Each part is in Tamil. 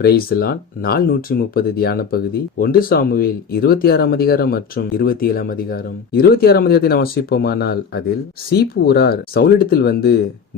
Praise the Lord. நாள் 130 தியான பகுதி 1 சாமுவேல் 26ஆம் அதிகாரம் மற்றும் 27ஆம் அதிகாரம். 26ஆம் அதிகாரத்தை நாம் வாசிப்போமானால், அதில் சீப் ஊரார் சவுலிடத்தில் வந்து,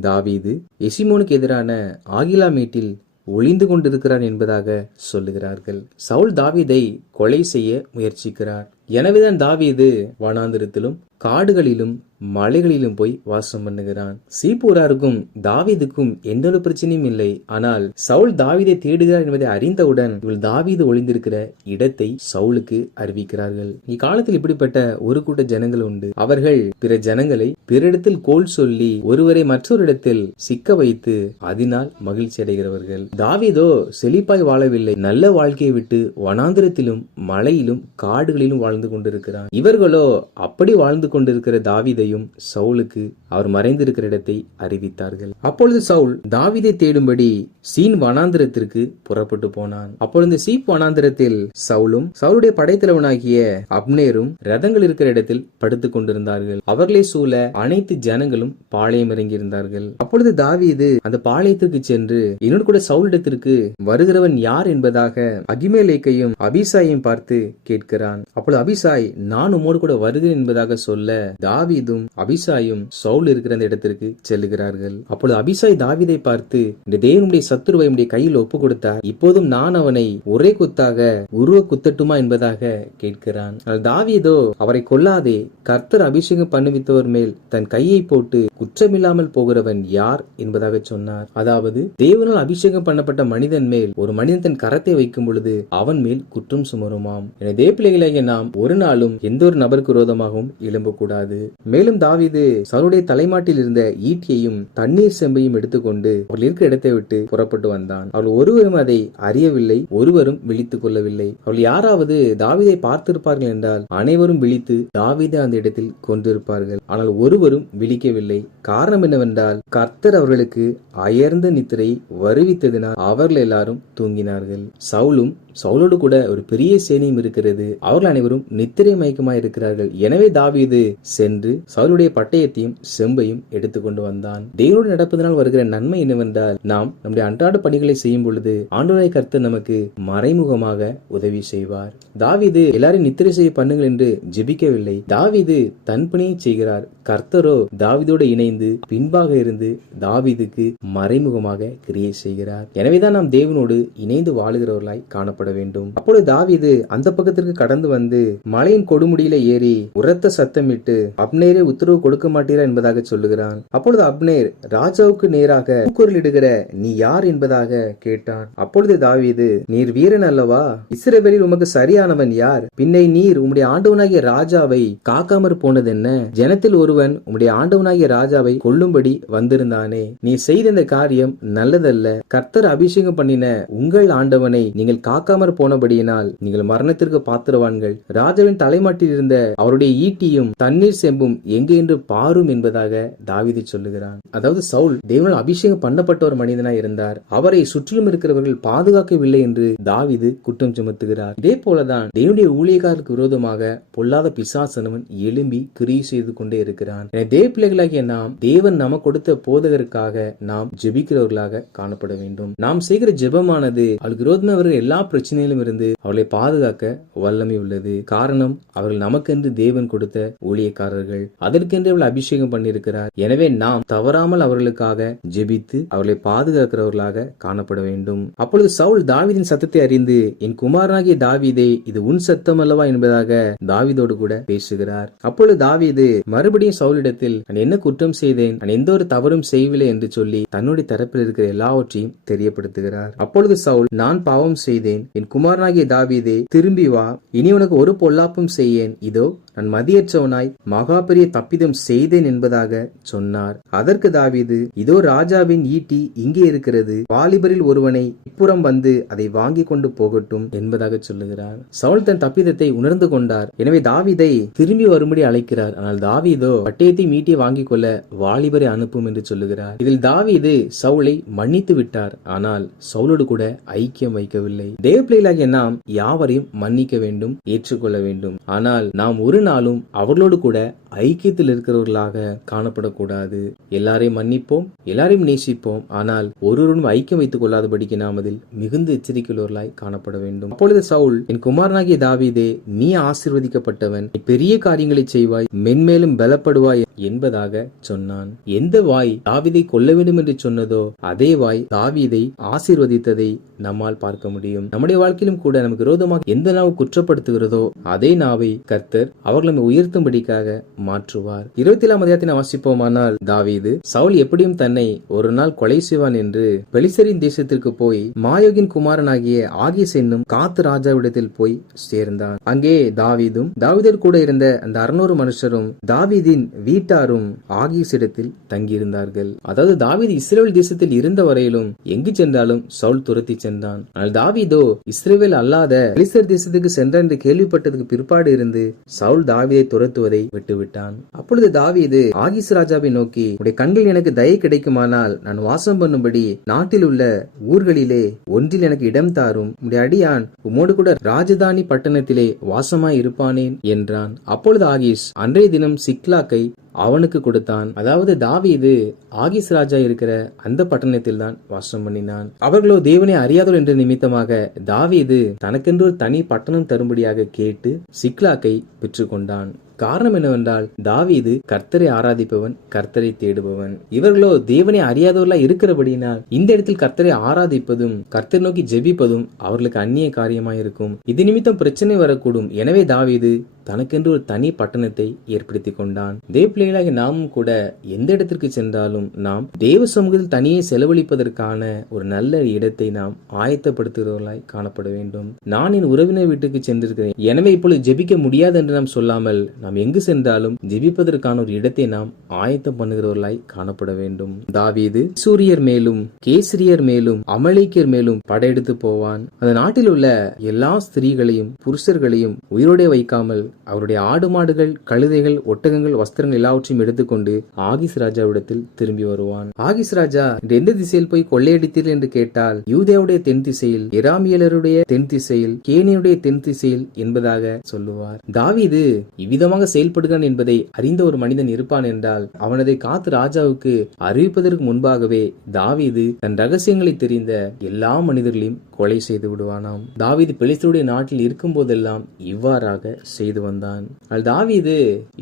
தாவீது எசிமோனுக்கு எதிரான ஆகிலாமேட்டில் ஒளிந்து கொண்டிருக்கிறான் என்பதாக சொல்லுகிறார்கள். சவுல் தாவீதை கொலை செய்ய முயற்சிக்கிறார். எனவேதான் தாவீது வனாந்திரத்திலும் காடுகளிலும் மலைகளிலும் போய் வாசம் பண்ணுகிறான். சீப்பூராருக்கும் தாவீதுக்கும் எந்த ஒரு பிரச்சனையும் இல்லை. ஆனால் சவுல் தாவீதை தேடுகிறார் என்பதை அறிந்தவுடன் இவள் தாவீது ஒளிந்திருக்கிற இடத்தை சவுலுக்கு அறிவிக்கிறார்கள். இக்காலத்தில் இப்படிப்பட்ட ஒரு கூட்ட ஜனங்கள் உண்டு. அவர்கள் பிற ஜனங்களை பிறரிடத்தில் கோல் சொல்லி ஒருவரை மற்றொரு இடத்தில் சிக்க வைத்து அதனால் மகிழ்ச்சி அடைகிறவர்கள். தாவீதோ செழிப்பாய் வாழவில்லை. நல்ல வாழ்க்கையை விட்டு வனாந்திரத்திலும் மலையிலும் காடுகளிலும் வாழ்ந்து கொண்டிருக்கிறான். இவர்களோ அப்படி வாழ்ந்து கொண்டிருக்கிற தாவீதையும் சவுலுக்கு அவர் மறைந்திருக்கிற இடத்தை அறிவித்தார்கள். அப்பொழுது சவுல் தாவீதை தேடும்படி சீன் வனாந்திரத்திற்கு புறப்பட்டு போனான். அப்பொழுது சீப் வனாந்திரத்தில் சவுலும் சவுலுடைய படைத்தலைவனாகிய அப்னேரும் ரதங்கள் இருக்கிற இடத்தில் படுத்துக் கொண்டிருந்தார்கள். அவர்களை சூழ அனைத்து ஜனங்களும் பாளையம் இறங்கியிருந்தார்கள். அப்பொழுது தாவீது அந்த பாளையத்திற்கு சென்று, என்னோடு கூட சவுலிடத்திற்கு வருகிறவன் யார் என்பதாக அகிமேலேக்கையும் அபிசாயையும் பார்த்து கேட்கிறான். அப்பொழுது அபிசாய், நான் உம்மோடு கூட வருகிறேன் என்பதாக சொல்ல, தாவீதும் அபிசாயும் சவுல் இருக்கிற அந்த இடத்திற்கு செல்லுகிறார்கள். அப்பொழுது அபிசாய் தாவீதை பார்த்து, இந்த தேவனுடைய சத்துருவை உம்முடைய கையில் ஒப்பு கொடுத்தார். இப்போதும் நான் அவனை ஒரே குத்தாக உருவ குத்தட்டுமா என்பதாக கேட்கிறான். தாவீதோ, அவரை கொல்லாதே, கர்த்தர் அபிஷேகம் பண்ணுவித்தவர் மேல் தன் கையை போட்டு குற்றமில்லாமல் போகிறவன் யார் என்பதாக சொன்னார். அதாவது தேவனால் அபிஷேகம் பண்ணப்பட்ட மனிதன் மேல் ஒரு மனிதன் தன் கரத்தை வைக்கும் பொழுது அவன் மேல் குற்றம் சுமருமாம். எனவே பிள்ளைகளாகிய நாம் ஒரு நாளும் எந்த ஒரு நபருக்கு விரோதமாகவும் எழும்பக்கூடாது. மேலும் தாவீது சவுலுடைய தலைமாட்டில் இருந்த ஈட்டியையும் தண்ணீர் செம்பையும் எடுத்துக்கொண்டு அவர்கள் இருக்கிற இடத்தை விட்டு புறப்பட்டு வந்தான். அவர்கள் ஒருவரும் அதை அறியவில்லை, ஒருவரும் விழித்துக் கொள்ளவில்லை. அவர்கள் யாராவது தாவீதை பார்த்திருப்பார்கள் என்றால் அனைவரும் விழித்து தாவீதை அந்த இடத்தில் கொண்டிருப்பார்கள். ஆனால் ஒருவரும் விழிக்கவில்லை. காரணம் என்னவென்றால், கர்த்தர் அவர்களுக்கு அயர்ந்த நித்திரை வருவித்ததினால் அவர்கள் எல்லாரும் தூங்கினார்கள். சவுலோடு கூட ஒரு பெரிய சேனையும் இருக்கிறது. அவர்கள் அனைவரும் நித்திரை மயக்கமாய் இருக்கிறார்கள். எனவே தாவீது சென்று சவுலுடைய பட்டயத்தையும் செம்பையும் எடுத்துக்கொண்டு வந்தான். தேவனோடு நடப்பதனால் வருகிற நன்மை என்னவென்றால், நாம் நம்முடைய அன்றாட பணிகளை செய்யும் பொழுது ஆண்டவராகிய கர்த்தர் நமக்கு மறைமுகமாக உதவி செய்வார். தாவீது எல்லாரையும் நித்திரை செய்ய பண்ணுங்கள் என்று ஜெபிக்கவில்லை. தாவீது தன் பணியை செய்கிறார். கர்த்தரோ தாவீதோடு இணைந்து பின்பாக இருந்து தாவீதுக்கு மறைமுகமாக கிரியை செய்கிறார். எனவேதான் நாம் தேவனோடு இணைந்து வாழுகிறவர்களாய் காணப்பட வேண்டும். அப்பொழுது தாவீது அந்த பக்கத்திற்கு கடந்து வந்து மலையின் கொடுமுடியில ஏறி உரத்த சத்தமிட்டு, அப்னேரே, உத்தரவு கொடுக்க மாட்டீரா என்பதாக சொல்லுகிறான். அப்பொழுது அப்னேர் ராஜாவுக்கு நேராக கூக்குரலிடுகிற, நீ யார் என்பதாக கேட்டான். அப்பொழுது தாவீது, நீர் வீரன் அல்லவா? இஸ்ரவேலில் உமக்கு சரியானவன் யார்? பின்னை நீர் உம்முடைய ஆண்டவனாகிய ராஜாவை காக்காமற் போனது என்ன? ஜனத்தில் ஒருவன் உம்முடைய ஆண்டவனாகிய ராஜாவை கொல்லும்படி வந்திருந்தானே. நீ செய்த இந்த காரியம் நல்லதல்ல. கர்த்தர் அபிஷேகம் பண்ணின உங்கள் ஆண்டவனை நீங்கள் காக்காமற் போனபடியினால் நீங்கள் மரணத்திற்கு பாத்திரவான்கள். ராஜாவின் தலைமாட்டில் இருந்த அவருடைய ஈட்டியும் தண்ணீர் செம்பும் எங்கே என்று பாரும் என்பதாக தாவீது சொல்லுகிறான். அதாவது சவுல் தேவனால் அபிஷேகம் பண்ணப்பட்ட ஒரு மனிதனாய் இருந்தார். அவரை சுற்றிலும் இருக்கிறவர்கள் பாதுகாக்கவில்லை என்று தாவீது குற்றம் சுமத்துகிறார். இதே போலதான் தேவனுடைய ஊழியக்காரருக்கு விரோதமாக பொல்லாத பிசாசனவன் எழும்பி கிரியை செய்து கொண்டே இருக்கிறான். தேவ பிள்ளைகளாகிய நாம் தேவன் நமக்கு கொடுத்த போதகருக்காக நாம் ஜெபிக்கிறவர்களாக காணப்பட வேண்டும். நாம் செய்கிற ஜெபமானது அவர்களுக்கு விரோதமாக வருகிற எல்லா பிரச்சனையிலும் இருந்து அவர்களை பாதுகாக்க வல்லமை உள்ளது. காரணம், அவர்கள் நமக்கென்று தேவன் கொடுத்த ஊழியக்காரர்கள். அதற்கென்று அவர்கள் அபிஷேகம் பண்ணியிருக்கிறார். எனவே நாம் தவறாமல் அவர்களுக்காக ஜெபித்து அவர்களை பாதுகாக்கிறவர்களாக காணப்பட வேண்டும். அப்பொழுது சவுல் தாவீதின் சத்தத்தை அறிந்து, என் குமாரனாகிய தாவீதே, இது உன் சத்தம் அல்லவா என்பதாக தாவீதோடு கூட பேசுகிறார். அப்பொழுது தாவீது மறுபடியும் சவுலிடத்தில், நான் என்ன குற்றம் செய்தேன்? நான் எந்த ஒரு தவறும் செய்யவில்லை என்று சொல்லி தன்னுடைய தரப்பில் இருக்கிற எல்லாவற்றையும் தெரியப்படுத்துகிறார். அப்பொழுது சவுல், நான் பாவம் செய்தேன். என் குமாரனாகிய தாவீதே, திரும்பி வா. இனி உனக்கு ஒரு பொல்லாப்பும் செய்யேன். இதோ நான் மதியற்றவனாய் மகா பெரிய தப்பிதம் செய்தேன் என்பதாக சொன்னார். அதற்கு தாவீது, இதோ ராஜாவின் ஈட்டி இங்கே இருக்கிறது. வாலிபரில் ஒருவனை இப்புறம் வந்து அதை வாங்கி கொண்டு போகட்டும் என்பதாக சொல்லுகிறார். சவுல் தன் தப்பிதத்தை உணர்ந்து கொண்டார். எனவே தாவீதை திரும்பி வரும்படி அழைக்கிறார். ஆனால் தாவீதோ பட்டயத்தை மீட்டி வாங்கிக் கொள்ள வாலிபரை அனுப்பும் என்று சொல்லுகிறார். இதில் தாவீது சவுலை மன்னித்து விட்டார். ஆனால் சவுலோடு கூட ஐக்கியம் வைக்கவில்லை. தேவ பிள்ளைகளாகிய நாம் யாவரையும் மன்னிக்க வேண்டும், ஏற்றுக்கொள்ள வேண்டும். ஆனால் நாம் ஒரு நாளும் அவர்களோடு கூட ஐக்கியத்தில் இருக்கிறவர்களாக காணப்படக்கூடாது. எல்லாரையும் மன்னிப்போம், எல்லாரையும் நேசிப்போம், ஆனால் ஒருவரும் ஐக்கியம் வைத்துக் கொள்ளாதபடிக்கு நாம் அதில் மிகுந்த எச்சரிக்கையுள்ளவர்களாய் காணப்பட வேண்டும். அப்பொழுது சவுல், என் குமாரனாகிய தாவீதே, நீ ஆசீர்வதிக்கப்பட்டவன், நீ பெரிய காரியங்களை செய்வாய், மென்மேலும் பலப்படுவாய் என்பதாக சொன்னான். எந்த வாய் தாவீதை கொல்ல வேண்டும் என்று சொன்னதோ அதே வாய் தாவீதை ஆசீர்வதித்ததை நம்மால் பார்க்க முடியும். நம்முடைய வாழ்க்கையிலும் கூட நமக்கு விரோதமாக எந்த நாவு குற்றப்படுத்துகிறதோ அதே நாவை கர்த்தர் அவர்களை உயர்த்தும்படிக்காக மாற்றுவார். 27ஆம் அதிகாரத்தை வாசிப்போமானால், தாவீது சவுல் எப்படியும் தன்னை ஒரு நாள் கொலை செய்வான் என்று பெலிஸ்தரின் தேசத்திற்கு போய் மாயோகின் குமாரனாகிய ஆகீஸ் என்னும் காத்து ராஜாவிடத்தில் போய் சேர்ந்தான். அங்கே தாவீதும் தாவீதோடு கூட இருந்த அந்த 600 மனுஷரும் தாவீதின் வீட்டாரும் ஆகீஸ் இடத்தில் தங்கியிருந்தார்கள். அதாவது தாவீது இஸ்ரவேல் தேசத்தில் இருந்த வரையிலும் எங்கு சென்றாலும் சவுல் துரத்தி சென்றான். ஆனால் தாவீதோ இஸ்ரவேல் அல்லாத பெலிஸ்தர் தேசத்துக்கு சென்ற என்று கேள்விப்பட்டதுக்கு பிற்பாடு இருந்து சவுல் தாவீதை துரத்துவதை விட்டுவிட்டான். அப்பொழுது தாவீது ஆகீஸ் ராஜாவை நோக்கி, உடைய கண்கள் எனக்கு தயை கிடைக்குமானால் நான் வாசம் பண்ணும்படி நாட்டில் உள்ள ஊர்களிலே ஒன்றில் எனக்கு இடம் தாரும், உடைய அடியான் உம்மோடு கூட ராஜதானி பட்டணத்திலே வாசமாய் இருப்பானேன் என்றான். அப்பொழுது ஆகீஸ் அன்றைய தினம் சிக்லாக்கை அவனுக்கு கொடுத்தான். அதாவது தாவீது ஆகீஸ் ராஜா இருக்கிற அந்த பட்டணத்தில் தான் வாசம் பண்ணினான். அவர்களோ தேவனை அறியாதோர் என்ற நிமித்தமாக தாவீது தனக்கென்று ஒரு தனி பட்டணம் தரும்படியாக கேட்டு சிக்லாக்கை பெற்றுக்கொண்டான். காரணம் என்னவென்றால் தாவீது கர்த்தரை ஆராதிப்பவன், கர்த்தரை தேடுபவன். இவர்களோ தேவனை அறியாதவர்களா இருக்கிறபடியினால் இந்த இடத்தில் கர்த்தரை ஆராதிப்பதும் கர்த்தர் நோக்கி ஜெபிப்பதும் அவர்களுக்கு அந்நிய காரியமாயிருக்கும். இது நிமித்தம் பிரச்சனை வரக்கூடும். எனவே தாவீது தனக்கென்று ஒரு தனி பட்டணத்தை ஏற்படுத்திக் கொண்டான். தேவ பிள்ளைகளாக நாமும் கூட எந்த இடத்திற்கு சென்றாலும் நாம் தேவ சமூகத்தில் தனியே செலவழிப்பதற்கான ஒரு நல்ல இடத்தை நாம் ஆயத்தப்படுத்துகிறவர்களாய் காணப்பட வேண்டும். நான் என் உறவினர் வீட்டுக்கு சென்றிருக்கிறேன், எனவே இப்பொழுது ஜெபிக்க முடியாது என்று நாம் சொல்லாமல் நாம் எங்கு சென்றாலும் ஜெபிப்பதற்கான ஒரு இடத்தை நாம் ஆயத்தம் பண்ணுகிறவர்களாய் காணப்பட வேண்டும். தாவீது சூரியர் மேலும் கேசரியர் மேலும் அமலேக்கியர் மேலும் படையெடுத்து போவான். அந்த நாட்டில் உள்ள எல்லா ஸ்திரீகளையும் புருஷர்களையும் உயிரோடே வைக்காமல் அவருடைய ஆடு மாடுகள், கழுதைகள், ஒட்டகங்கள், வஸ்திரங்கள் எல்லாவற்றையும் எடுத்துக்கொண்டு ஆகீஸ் ராஜாவிடத்தில் திரும்பி வருவான். ஆகீஸ் ராஜா, எந்த திசையில் போய் கொள்ளையடித்தீர்கள் என்று கேட்டால், யூதேவுடைய தென் திசையில், எராமியலருடைய தென் திசையில், கேனியுடைய தென் திசையில் என்பதாக சொல்லுவார். தாவீது இவ்விதமாக செயல்படுகிறான் என்பதை அறிந்த ஒரு மனிதன் இருப்பான் என்றால் அவனதை காத்து ராஜாவுக்கு அறிவிப்பதற்கு முன்பாகவே தாவீது தன் ரகசியங்களை தெரிந்த எல்லா மனிதர்களையும் கொலை செய்து விடுவானாம். தாவீது பெலிஸ்தருடைய நாட்டில் இருக்கும் போதெல்லாம் இவ்வாறாக செய்து வந்தான். தாவீது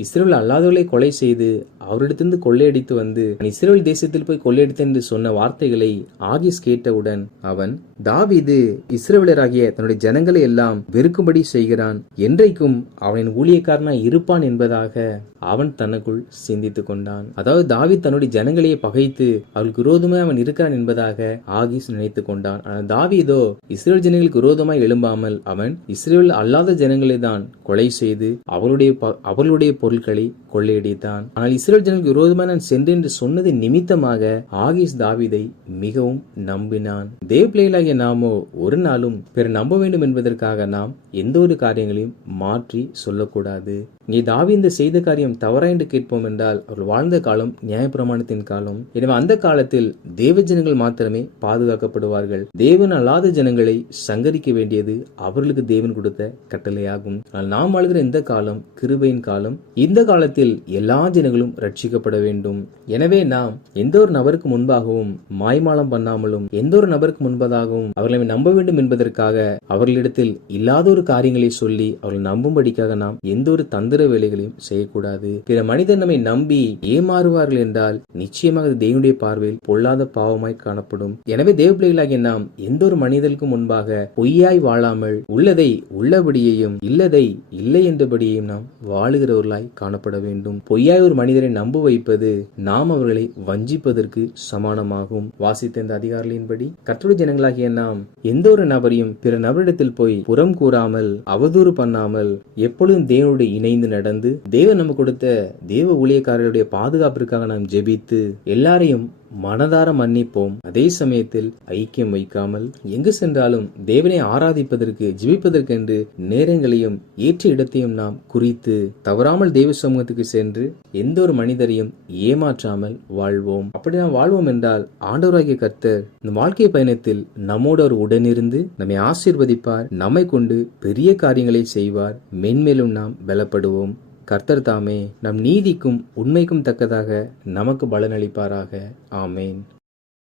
இஸ்ரவேல் அல்லாதவர்களை கொலை செய்து அவரிடத்திலிருந்து கொள்ளையடித்து வந்து இஸ்ரவேல் தேசத்தில் போய் கொள்ளையடித்த என்று சொன்ன வார்த்தைகளை ஆகீஸ் கேட்டவுடன் அவன், தாவீது இஸ்ரவேலராகிய தன்னுடைய ஜனங்களை எல்லாம் வெறுக்கும்படி செய்கிறான், என்றைக்கும் அவனின் ஊழியக்காரனாய் இருப்பான் என்பதாக அவன் தனக்குள் சிந்தித்துக் கொண்டான். அதாவது தாவீது தன்னுடைய ஜனங்களையே பகைத்து அவர்களுக்கு விரோதமாய் அவன் இருக்கிறான் என்பதாக ஆகீஸ் நினைத்துக் கொண்டான். ஆனால் தாவீதோ இஸ்ரவேல் ஜனங்களுக்கு விரோதமாய் எழும்பாமல் அவன் இஸ்ரவேல் அல்லாத ஜனங்களை தான் கொலை செய்து அவர்களுடைய பொருட்களை கொள்ளையடித்தான். ஆனால் இஸ்ரவேல் ஜனங்களுக்கு விரோதமாக நான் சென்றேன் என்று சொன்னது நிமித்தமாக ஆகீஸ் தாவீதை மிகவும் நம்பினான். தேவ பிள்ளைகளாகிய நாமோ ஒரு நாளும் பிறர் நம்ப வேண்டும் என்பதற்காக நாம் எந்த ஒரு காரியங்களையும் மாற்றி சொல்லக்கூடாது. இங்கே தாவீது செய்த காரியம் தவறா என்று கேட்போம் என்றால் அவர்கள் வாழ்ந்த காலம் நியாயப்பிரமாணத்தின் காலம். எனவே அந்த காலத்தில் தேவ ஜனங்கள் மாத்திரமே பாதுகாக்கப்படுவார்கள். தேவன் அல்லாத ஜனங்களை சங்கரிக்க வேண்டியது அவர்களுக்கு தேவன் கொடுத்த கட்டளையாகும். ஆனால் நாம் வாழ்கிற இந்த காலம் கிருபையின் காலம். இந்த காலத்தில் எல்லா ஜனங்களும் ரட்சிக்கப்பட வேண்டும். எனவே நாம் எந்த ஒரு நபருக்கு முன்பாகவும் மாய்மாலம் பண்ணாமலும் எந்த ஒரு நபருக்கு முன்பதாகவும் அவர்களை நம்ப வேண்டும் என்பதற்காக அவர்களிடத்தில் இல்லாத ஒரு காரியங்களை சொல்லி அவர்கள் நம்பும்படிக்காக நாம் எந்த ஒரு தந்திர வேலைகளையும் செய்யக்கூடாது. பிற மனிதர் நம்மை நம்பி ஏமாறுவார்கள் என்றால் நிச்சயமாக தேவனுடைய பார்வையில் பொல்லாத பாவமாய் காணப்படும். எனவே தேவ பிள்ளைகளாகிய நாம் எந்த ஒரு மனிதனுக்கு முன்பாக பொய்யாய் வாழாமல் உள்ளதை உள்ளபடியையும் இல்லதை இல்லை என்றபடியையும் நாம் வாழுகிறவர்களாய் காணப்பட வேண்டும். பொய்யாய் ஒரு மனிதரை நம்ப வைப்பது நாம் அவர்களை வஞ்சிப்பதற்கு சமானமாகும். வாசித்த இந்த அதிகாரிகளின்படி கர்த்தருடைய ஜனங்களாகிய நாம் எந்த ஒரு நபரையும் பிற நபரிடத்தில் போய் புறம் கூறாமல் அவதூறு பண்ணாமல் எப்பொழுதும் தேவனுடைய இணைந்து நடந்து தேவன் நமக்கு கொடுத்த தேவ ஊழியக்காரர்களுடைய பாதுகாப்பிற்காக நாம் ஜெபித்து எல்லாரையும் மனதார மன்னிப்போம். அதே சமயத்தில் ஐக்கியம் வைக்காமல் எங்கு சென்றாலும் தேவனை ஆராதிப்பதற்கு ஜெபிப்பதற்கென்று நேரங்களையும் ஏற்ற இடத்தையும் நாம் குறித்து தவறாமல் தேவ சமூகத்துக்கு சென்று எந்த ஒரு மனிதரையும் ஏமாற்றாமல் வாழ்வோம். அப்படி நாம் வாழ்வோம் என்றால் ஆண்டவராகிய கர்த்தர் இந்த வாழ்க்கை பயணத்தில் நம்மோடு அவர் உடனிருந்து நம்மை ஆசீர்வதிப்பார். நம்மை கொண்டு பெரிய காரியங்களை செய்வார். மென்மேலும் நாம் பலப்படுவோம். கர்த்தர் தாமே நம் நீதிக்கும் உண்மைக்கும் தக்கதாக நமக்கு பலனளிப்பாராக. ஆமேன்.